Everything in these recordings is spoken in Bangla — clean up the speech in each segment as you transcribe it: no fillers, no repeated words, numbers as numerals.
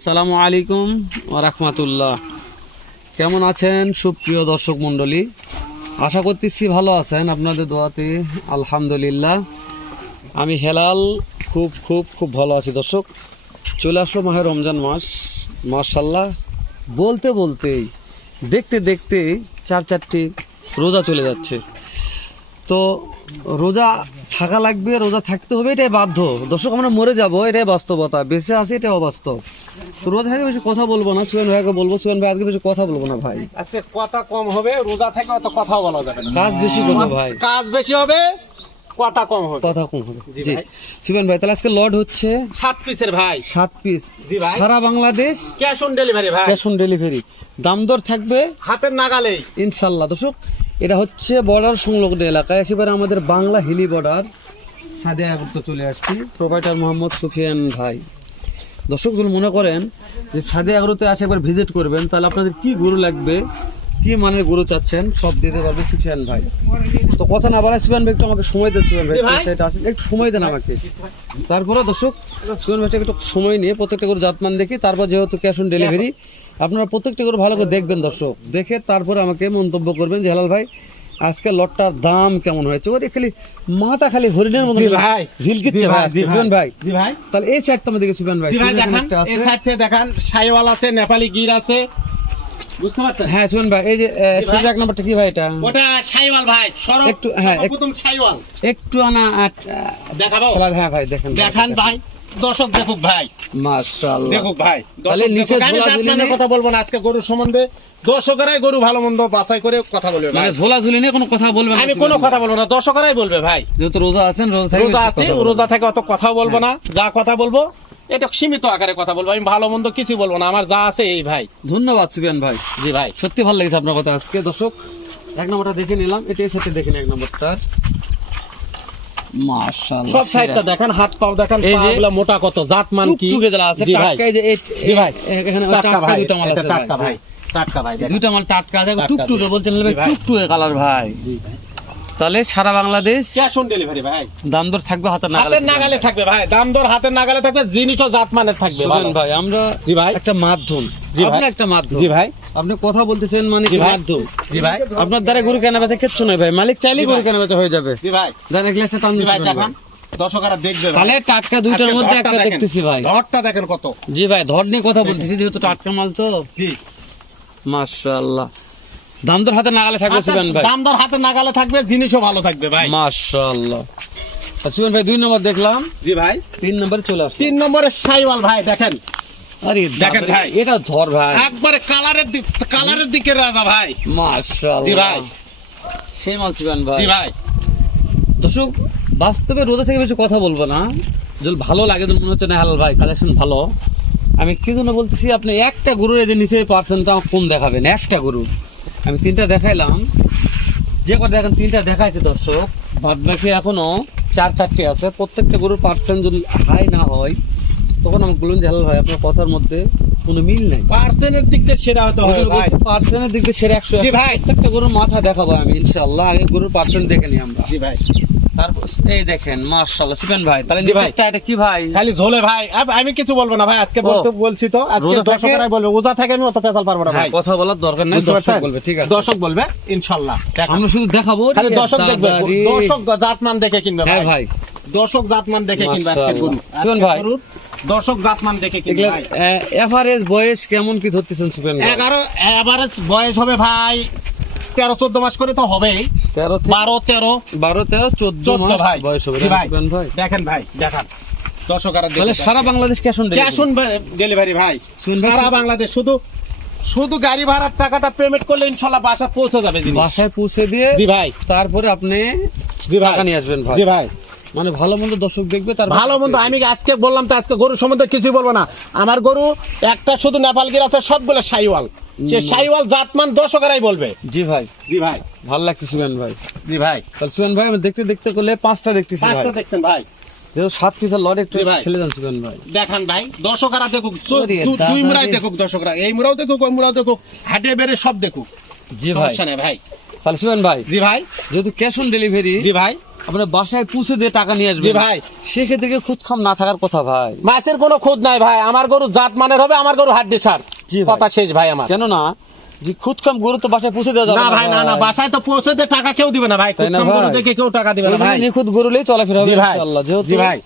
আসসালামু আলাইকুম ওয়া রাহমাতুল্লাহ। কেমন আছেন সুপ্রিয় দর্শক মণ্ডলী? আশা করতেছি ভালো আছেন, আপনাদের দোয়াতে আলহামদুলিল্লাহ আমি হেলাল খুব খুব খুব ভালো আছি। দর্শক, চলে আসলো মাহে রমজান মাস। মাশাআল্লাহ, বলতে বলতেই দেখতে দেখতে চারটি রোজা চলে যাচ্ছে। তো রোজা থাকা লাগবে, রোজা থাকতে হবে, এটাই বাধ্য। দর্শক, আমরা মরে যাব, এটাই বাস্তবতা। বেঁচে আছি, এটাই অবাস্তব। তো রোজা থেকে বেশি কথা বলবো না, সুয়েন ভাইকে বলবো। সুয়েন ভাই, আজকে বেশি কথা বলবো না ভাই, আজকে কথা কম হবে। রোজা থেকে অত কথা বলা যাবে না, কাজ বেশি করবো ভাই। কাজ বেশি হবে, কথা কম হবে। কথা কম হবে। জি জি ভাই। সুয়েন ভাই, তাহলে আজকে লড হচ্ছে 7 পিসের ভাই, 7 পিস। জি ভাই। সারা বাংলাদেশ ক্যাশ অন ডেলিভারি ভাই, ক্যাশ অন ডেলিভারি। দাম দর থাকবে হাতের নাগালেই ইনশাল্লাহ। দর্শক, এটা হচ্ছে বর্ডার সংলগ্ন এলাকা, একেবারে আমাদের বাংলা হিলি বর্ডার। সাদিয়া তো চলে আসছি, প্রোভাইডার মোহাম্মদ সুফিয়ান ভাই। দর্শক, যদি মনে করেন যে সাদিয়া এগারোতে আসে একবার ভিজিট করবেন, তাহলে আপনাদের কি গরু লাগবে, কি মানের গরু চাচ্ছেন, সব দিতে পারবে সুফিয়ান ভাই। তো কথা না বাড়ায়, সুফিয়ান ভাই একটু আমাকে সময় দেন। সুফিয়ান ভাই সেটা আসেন, একটু সময় দেন আমাকে। তারপরে দর্শক, সুফিয়ান ভাইটাকে একটু সময় নিয়ে প্রত্যেকটা গরু জাতমান দেখি, তারপর যেহেতু ক্যাশ অন ডেলিভারি, আপনারা প্রত্যেকটা গরু ভালো করে দেখবেন দর্শক। দেখে তারপরে আমাকে মন্তব্য করবেন যে হেলাল ভাই আজকে লটটার দাম কেমন হয়েছে। ওরে খালি মাথা খালি হরিণের মতো ভাই ঝিলকিচ্ছে ভাই সুফিয়ান ভাই। জি ভাই। তাহলে এই সাইড তো আমাদের সুফিয়ান ভাই, জি ভাই, সুফিয়ান দেখান একটা আছে। এই সাইড থেকে দেখান, শাইওয়াল আছে, নেপালি গির আছে, বুঝতে পারছেন? হ্যাঁ সুফিয়ান ভাই, এই যে সুফিয়ান এক নাম্বারটা কি ভাই এটা? ওটা শাইওয়াল ভাই, একটু, হ্যাঁ, প্রথম শাইওয়াল একটু আনা দেখাবো। হ্যাঁ ভাই, দেখেন দেখান ভাই, দর্শক দেখুক ভাই, মাশাআল্লাহ। দেখুক ভাই। তাহলে দর্শক নিচে দেখুক। আমি ঝোলা ঝুলি জাতমানের নিয়ে- কথা বলবো না আজকে গরুর সম্বন্ধে, দর্শকেরাই গরু ভালো মন্দ বাছাই করে কথা বলবে ভাই। মানে ঝোলা ঝুলি নিয়ে কোনো কথা বলবেন না আমি সুফিয়ান কোনো ভাই? কথা বলবো না, দর্শকেরাই বলবে ভাই। যেহেতু রোজা আছেন, রোজা থেকে রোজা বেশি আছি, কথা বলবেন। রোজা থেকে অত কথা বলবো না, যা কথা বলবো এটা সীমিত আকারে কথা বলবো। আমি ভালো মন্দ কিছু বলবো না, আমার যা আছে এই ভাই। ধন্যবাদ সুফিয়ান ভাই, জি ভাই। সত্যি ভালো লেগেছে আপনার কথা আজকে। দর্শক, এক নম্বরটা দেখে নিলাম, এটা এই সাথে দেখে নিন এক নম্বরটা। মাশাআল্লাহ, সব সাইডটা দেখেন, হাত পাও দেখেন, এই যে পাগুলা মোটা কত, জাতমান কি। টুকটুকে দেওয়া আছে, জি ভাই। টাটকা। এই যে জি ভাই, এখানে টাটকা টাটকা ভাই, দুটো মাল এটা আছে টাটকা ভাই। ভাই, টাটকা ভাই দেখেন। দুটো মাল টাটকা, দেখো টাটকা টুকটুকে জি। বলছেন জি ভাই, ভাই। টুকটুকে কালার ভাই। জি ভাই। তাহলে সারা বাংলাদেশ ক্যাশ অন ডেলিভারি ভাই, দাম দর থাকবে হাতের নাগালে। হাতের নাগালে থাকবে ভাই, দাম দর হাতের নাগালে থাকবে, জিনিসও জাতমানের থাকবে সুফিয়ান ভালো। ভাই, আমরা জি ভাই। একটা মাধ্যম, জি ভাই। আপনি একটা মাধ্যম। জি ভাই। আপনি কথা বলতেছেন মানে জি কি ভাই। মাধ্যম। জি ভাই। আপনার দ্বারা গরু কেনা বেচা কিচ্ছু নয় ভাই, মালিক চাইলেই জি গরু ভাই। কেনা বেচা হয়ে যাবে। জি ভাই। দেন এক গ্লাসটা টান জি ভাই, দিচ্ছেন দেখান, দর্শকরা দেখবে ভাই। তাহলে টাটকা দুইটার আজকে মধ্যে ধরটা একটা দেখেন, দেখতেছি ভাই। ধরটা দেখেন কত। জি ভাই, ধর নিয়ে কথা বলতেছি, যেহেতু টাটকা মাল তো। জি। মাশাআল্লাহ, দাম দর হাতে নাগালে থাকবে সুফিয়ান ভাই। দাম দর হাতের নাগালে থাকবে, জিনিসও ভালো থাকবে ভাই। মাশাআল্লাহ। সুফিয়ান ভাই 2 নম্বর দেখলাম, জি ভাই। 3 নম্বরে চলে আসলো। 3 নম্বরের শাইওয়াল ভাই দেখেন, আরে দেখেন বাপরে, ভাই। এটা ধর ভাই। একবারে কালারের দিকে রাজা ভাই। মাশাআল্লাহ। জি ভাই। সেই মাল সুফিয়ান ভাই। জি ভাই। দর্শক, বাস্তবে রোজা থেকে বেশি কথা বলবো না, যদি ভালো লাগে তো মনে হচ্ছে না হালাল ভাই কালেকশন ভালো। আমি কি জন্য বলতেছি, আপনি একটা গরুর এই যে নিচের পার্সেন্টটা কম দেখাবেন। একটা গরু আমি 3টা দেখাইলাম, যে কটা দেখেন 3টা দেখাইছে দর্শক, বাদ বাকি এখনো 4টি আছে। প্রত্যেকটা গরুর পার্সেন্ট যদি হাই না হয়, তখন আমি বললাম যে হালাল ভাই আপনার কথার মধ্যে কোনো মিল নাই। পার্সেন্টের দিক দিয়ে সেরা হতে হবে ভাই। পার্সেন্টের দিক দিয়ে সেরা 100। জি ভাই। প্রত্যেকটা গরুর মাথা দেখাবো আমি ইনশাআল্লাহ। আগে গরুর পার্সেন্ট দেখে নিই আমরা। জি ভাই। তারপর এই দেখেন মাশাআল্লাহ সুফিয়ান ভাই, তাহলে জি ভাই। নিচেরটা এটা কি ভাই? খালি ঝোলে ভাই, আমি কিছু বলবো না ভাই, আজকে বলছি তো, আজকে রোজা থেকে- দর্শকরাই বলবে। ওজা থেকে আমি অত পেছাল পারবো না হ্যাঁ, ভাই, কথা বলার দরকার নাই, বুঝতে দর্শক পারছেন? বলবে, ঠিক আছে। দর্শক বলবে ইনশাআল্লাহ। দেখান। আমরা শুধু দেখাবো, খালি দর্শক দেখবে, দাদারি। দর্শক জাতমান দেখে কিনবে হ্যাঁ ভাই। ভাই, দর্শক জাতমান দেখে কিনবে আজকে গরু। মাশাআল্লাহ। শুনুন ভাই, দর্শক জাতমান দেখে কিনবে এগুলা ভাই। এভারেজ বয়স কেমন কি ধরতেছেন সুফিয়ান ভাই? 11 এভারেজ বয়স হবে ভাই 13-14 মাস করে তো হবেই। 13 থেকে 12-13 12 13 14 14 মাস ভাই বয়স হবে জি ভাই। সুফিয়ান ভাই। দেখেন ভাই, দেখান দর্শকরা তাহলে দেখে। সারা Bangladesh cash on cash on delivery ভাই, শুনুন ভাই, সারা বাংলাদেশ। শুধু গাড়ি ভাড়ার টাকাটা পেমেন্ট করলে ইনশাআল্লাহ বাসা পৌঁছে যাবে জিনিস। বাসায় পৌঁছে দিয়ে জি ভাই। তারপরে আপনি জি ভাই। টাকা নিয়ে আসবেন ভাই। জি ভাই। মানে ভালো মন্দ দর্শক দেখবে, তার ভালো মন্দ আমি আজকে বললাম তো, আজকে গরু সম্বন্ধে কিছুই বলবো না। আমার গরু একটা শুধু নেপালগির আছে, সবগুলো শাইওয়াল। সে শাইওয়াল জাতমান দর্শকরাই বলবে। জি ভাই, জি ভাই। ভালো লাগছে সুফিয়ান ভাই। জি ভাই। তাহলে সুফিয়ান ভাই, আমি দেখতে দেখতে করলে 5টা দেখতেছি ভাই। 5টা দেখছেন ভাই, যেহেতু 7 পিসের লট একটু জি ভাই। ছেলে যান সুফিয়ান ভাই। দেখান ভাই, দর্শকরা দেখুক, ওরে দুই মুড়াই দাদা রে। দেখুক দর্শকরা, এই মুড়াও দেখুক, ওই মুড়াও দেখুক, হাটে বেড়ে সব দেখুক, জি ভাই, সমস্যা নেই ভাই। তাহলে সুফিয়ান ভাই, জি ভাই। যেহেতু ক্যাশ অন ডেলিভারি, জি ভাই। আপনার বাসায় পৌঁছে দিয়ে টাকা নিয়ে আসবেন জি ভাই। সেক্ষেত্রে কি খুদ খাম না থাকার কথা ভাই? মাছের কোনো খুদ নাই ভাই, আমার গরু জাত মানের হবে, আমার গরু হাড্ডি সার। জি ভাই। কথা শেষ ভাই আমার। কেন না যে খুদ খাম গরু তো বাসায় পৌঁছে দেওয়া যাবে না ভাই, না না, বাসায় তো পৌঁছে দিয়ে টাকা কেউ দিবে না ভাই, তাই না খুদ খাম গরু ভাই? দেখে কেউ টাকা দিবে না ভাই। নিখুঁত গরুলেই চলাফেরা হবে জি ভাই, ইনশাআল্লাহ। যেহেতু জি ভাই।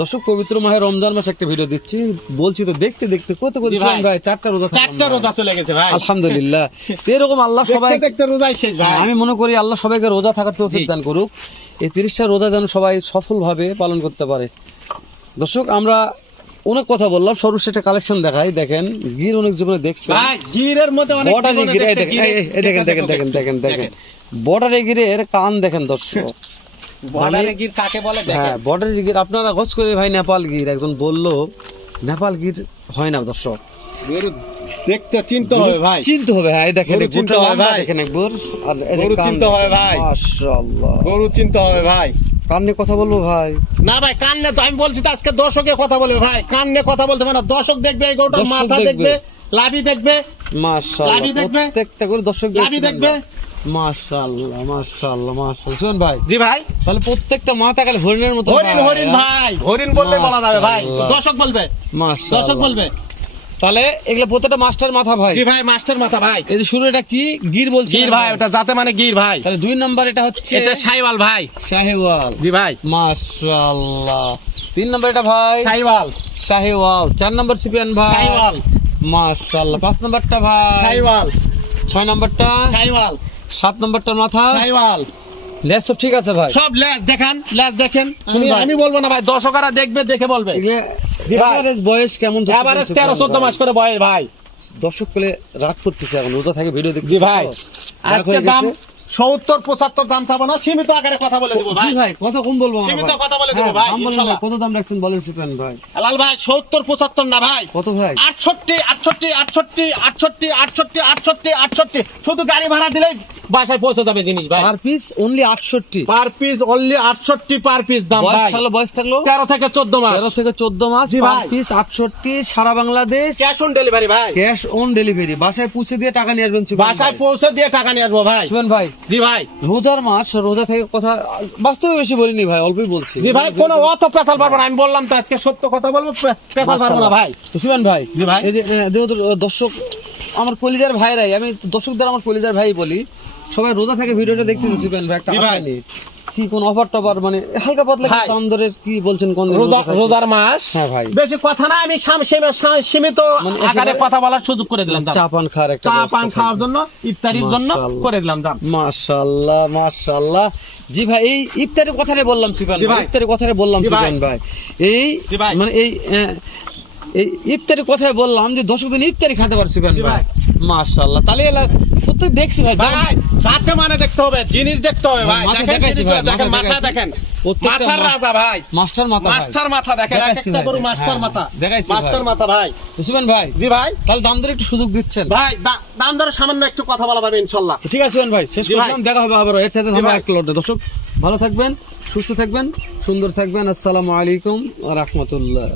দর্শক পবিত্র মাহে রমজান মাসে একটা ভিডিও দিচ্ছি, বলছি তো দেখতে দেখতে কত কত জি ভাই। ভাই 4টা রোজা থাকলাম 4টা ভাই। রোজা চলে গেছে ভাই, আলহামদুলিল্লাহ। তো এরকম আল্লাহ সবাই, দেখতে দেখতে রোজাই শেষ ভাই। আমি মনে করি আল্লাহ সবাইকে রোজা থাকার তৌফিক দান করুক, এই 30টা রোজা যেন সবাই সফলভাবে পালন করতে পারে। দর্শক আমরা অনেক কথা বললাম, সর্বশেষ একটা কালেকশন দেখাই। দেখেন গির অনেক জীবনে দেখছেন, ভাই গিরের মধ্যে অনেক বর্ডারে জীবনে গিরে দেখছে, দেখেন, গিরে- এই দেখেন দেখেন দেখেন দেখেন দেখেন বর্ডারে গিরের কান দেখেন দর্শক। বর্ডারে গির কাকে বলে দেখেন। হ্যাঁ বর্ডারে গির, আপনারা গছ করে ভাই নেপাল গির, একজন বললো নেপাল গির হয় না দর্শক, গরু দেখতে চিনতে হবে ভাই, চিনতে হবে। হ্যাঁ এই দেখেন গরু এই চিনতে গোটা হবে লম্বা ভাই। দেখেন একবার, আর এই গরু কান চিনতে হবে ভাই। মাশাআল্লাহ। গরু চিনতে হবে ভাই। কান নিয়ে কথা বলবো ভাই? না ভাই কান নিয়ে তো আমি বলছি তো আজকে দর্শকে কথা বলবে ভাই, কান নিয়ে কথা বলতে হবে না, দর্শক দেখবে এই গরুটার দর্শক মাথা দেখবে। দেখবে, লাভি দেখবে, মাশাআল্লাহ লাভি দেখবে? প্রত্যেকটা করে দর্শক লাভি দেখবে। মাশাআল্লাহ মাশাআল্লাহ মাশাআল্লাহ। শুনুন ভাই, জি ভাই, তাহলে প্রত্যেকটা মাথা কালে হরিণের মতো হরিণ হরিণ ভাই, হরিণ বললে বলা যাবে ভাই, মাশাআল্লাহ। দর্শক বলবে, মাশাআল্লাহ। দর্শক বলবে। তাহলে এগুলো প্রত্যেকটা মাস্টার মাথা ভাই। জি ভাই, মাস্টার মাথা ভাই। এই যে শুরু এটা কি গির বলছি গির ভাই, ওটা যাতে মানে গির ভাই। তাহলে 2 নাম্বার এটা হচ্ছে এটা শাইওয়াল ভাই। শাহিওয়াল। জি ভাই, মাশাআল্লাহ। 3 নাম্বার এটা ভাই শাইওয়াল। শাহিওয়াল। 4 নাম্বার সুপিয়ান ভাই শাইওয়াল। মাশাআল্লাহ। 5 নাম্বারটা ভাই শাইওয়াল। 6 নাম্বারটা, শাইওয়াল। 7 নাম্বারটার মাথা, শাইওয়াল। লেজ সব ঠিক আছে ভাই? সব লেজ দেখান, লেজ দেখেন। শুনুন ভাই। আমি বলবো না ভাই, দর্শকরা দেখবে, দেখে বলবে। জি ভাই। এভারেজ বয়স কেমন ধরতেছেন এবারে সুপিয়ান 13-14 ভাই? মাস করে বয়স ভাই। দর্শক পেলে রাগ করতেছে, এখন রোজা থাকে ভিডিও দেখতে। জি ভাই, আজকে দাম 70-75 দাম চাবো না, সীমিত আকারে কথা বলে দেবো ভাই। জি ভাই কত কম বলবো আমরা সীমিত ভাই? কথা বলে দেবো হ্যাঁ, ভাই, দাম বলেন ইনশাআল্লাহ। ভাই, কত দাম রাখছেন বলেন সুপিয়ান ভাই? লাল ভাই 70-75 না ভাই, কত ভাই? 68 শুধু গাড়ি ভাড়া দিলেই বাসায় পৌঁছে যাবে জিনিস ভাই। Per piece only 68। Per piece only 68 per piece দাম ভাই। বয়স থাকলো 13 থেকে 14 মাস। 13 থেকে 14 মাস, জি পার ভাই। পিস 68, সারা বাংলাদেশ ক্যাশ অন ডেলিভারি ভাই, ক্যাশ অন ডেলিভারি, বাসায় পৌঁছে দিয়ে টাকা নিয়ে আসবেন সুপিয়ান বাসায় ভাই। পৌঁছে দিয়ে টাকা নিয়ে আসবো ভাই। সুপিয়ান ভাই জি ভাই, রোজার মাস, রোজা থেকে কথা বাস্তবে বেশি বলিনি ভাই, অল্পই বলছি। জি ভাই, কোনো অত পেছাল পারবো না, আমি বললাম তো আজকে সত্য কথা বলবো, পেছাল পারবো না ভাই। সুপিয়ান ভাই জি ভাই। এই যে যেহেতু দর্শক আমার কলিজার ভাইরাই, আমি দর্শকদের আমার কলিজার ভাই বলি, সবাই রোজা থেকে ভিডিওটা দেখতে সুপিয়ান ভাই একটা জি ভাই। আশা নিয়ে। কি কোন অফার টফার মানে হালকা পাতলা ভাই। দাম দরের কি বলছেন কোন দিন রোজা থাকবে? রোজার মাস, হ্যাঁ ভাই। বেশি কথা না, আমি সীমিত মানে আকারে একেবারে- কথা বলার সুযোগ করে দিলাম। চা পান খাওয়ার একটা চা ব্যবস্থা পান খাওয়ার থাকবে। জন্য, ইফতারির জন্য মাশাআল্লাহ। করে দিলাম দাম। মাশাআল্লাহ মাশাআল্লাহ। জি ভাই, এই ইফতারের কথাটা বললাম সুপিয়ান জি ভাই, ভাই। ইফতারের কথাটা বললাম জি ভাই। সুপিয়ান ভাই। এই জি ভাই। মানে এই ইফতারের কথাই বললাম যে দর্শক দিন ইফতারি খেতে পারে সুপিয়ান জি ভাই। ভাই। মাশাআল্লাহ। তাহলে প্রত্যেক দেখছি ভাই দাম- ভাই সাথে মানে দেখতে হবে, জিনিস দেখতে হবে ভাই। মাথা দেখেন দেখাচ্ছি জিনিসগুলো ভাই, দেখেন, মাথা মাথা দেখাচ্ছি। দেখেন, প্রত্যেকটা মাথার রাজা ভাই, মাস্টার মাথা ভাই। মাস্টার মাথা দেখেন, এক দেখাচ্ছি একটা ভাই, গরু মাস্টার হ্যাঁ, মাথা, দেখাচ্ছি মাস্টার ভাই। মাথা ভাই। সুপিয়ান ভাই জি ভাই, তাহলে দাম দরে একটু সুযোগ দিচ্ছেন ভাই দাম দরে সামান্য একটু কথা বলা যাবে ইনশাল্লাহ। ঠিক আছে সুপিয়ান ভাই, শেষ জি ভাই। করলাম, দেখা হবে আবার এর সাথে জি আমরা ভাই। একটা লটে। দর্শক ভালো থাকবেন, সুস্থ থাকবেন, সুন্দর থাকবেন। আসসালামু আলাইকুম ওয়া রাহমাতুল্লাহ।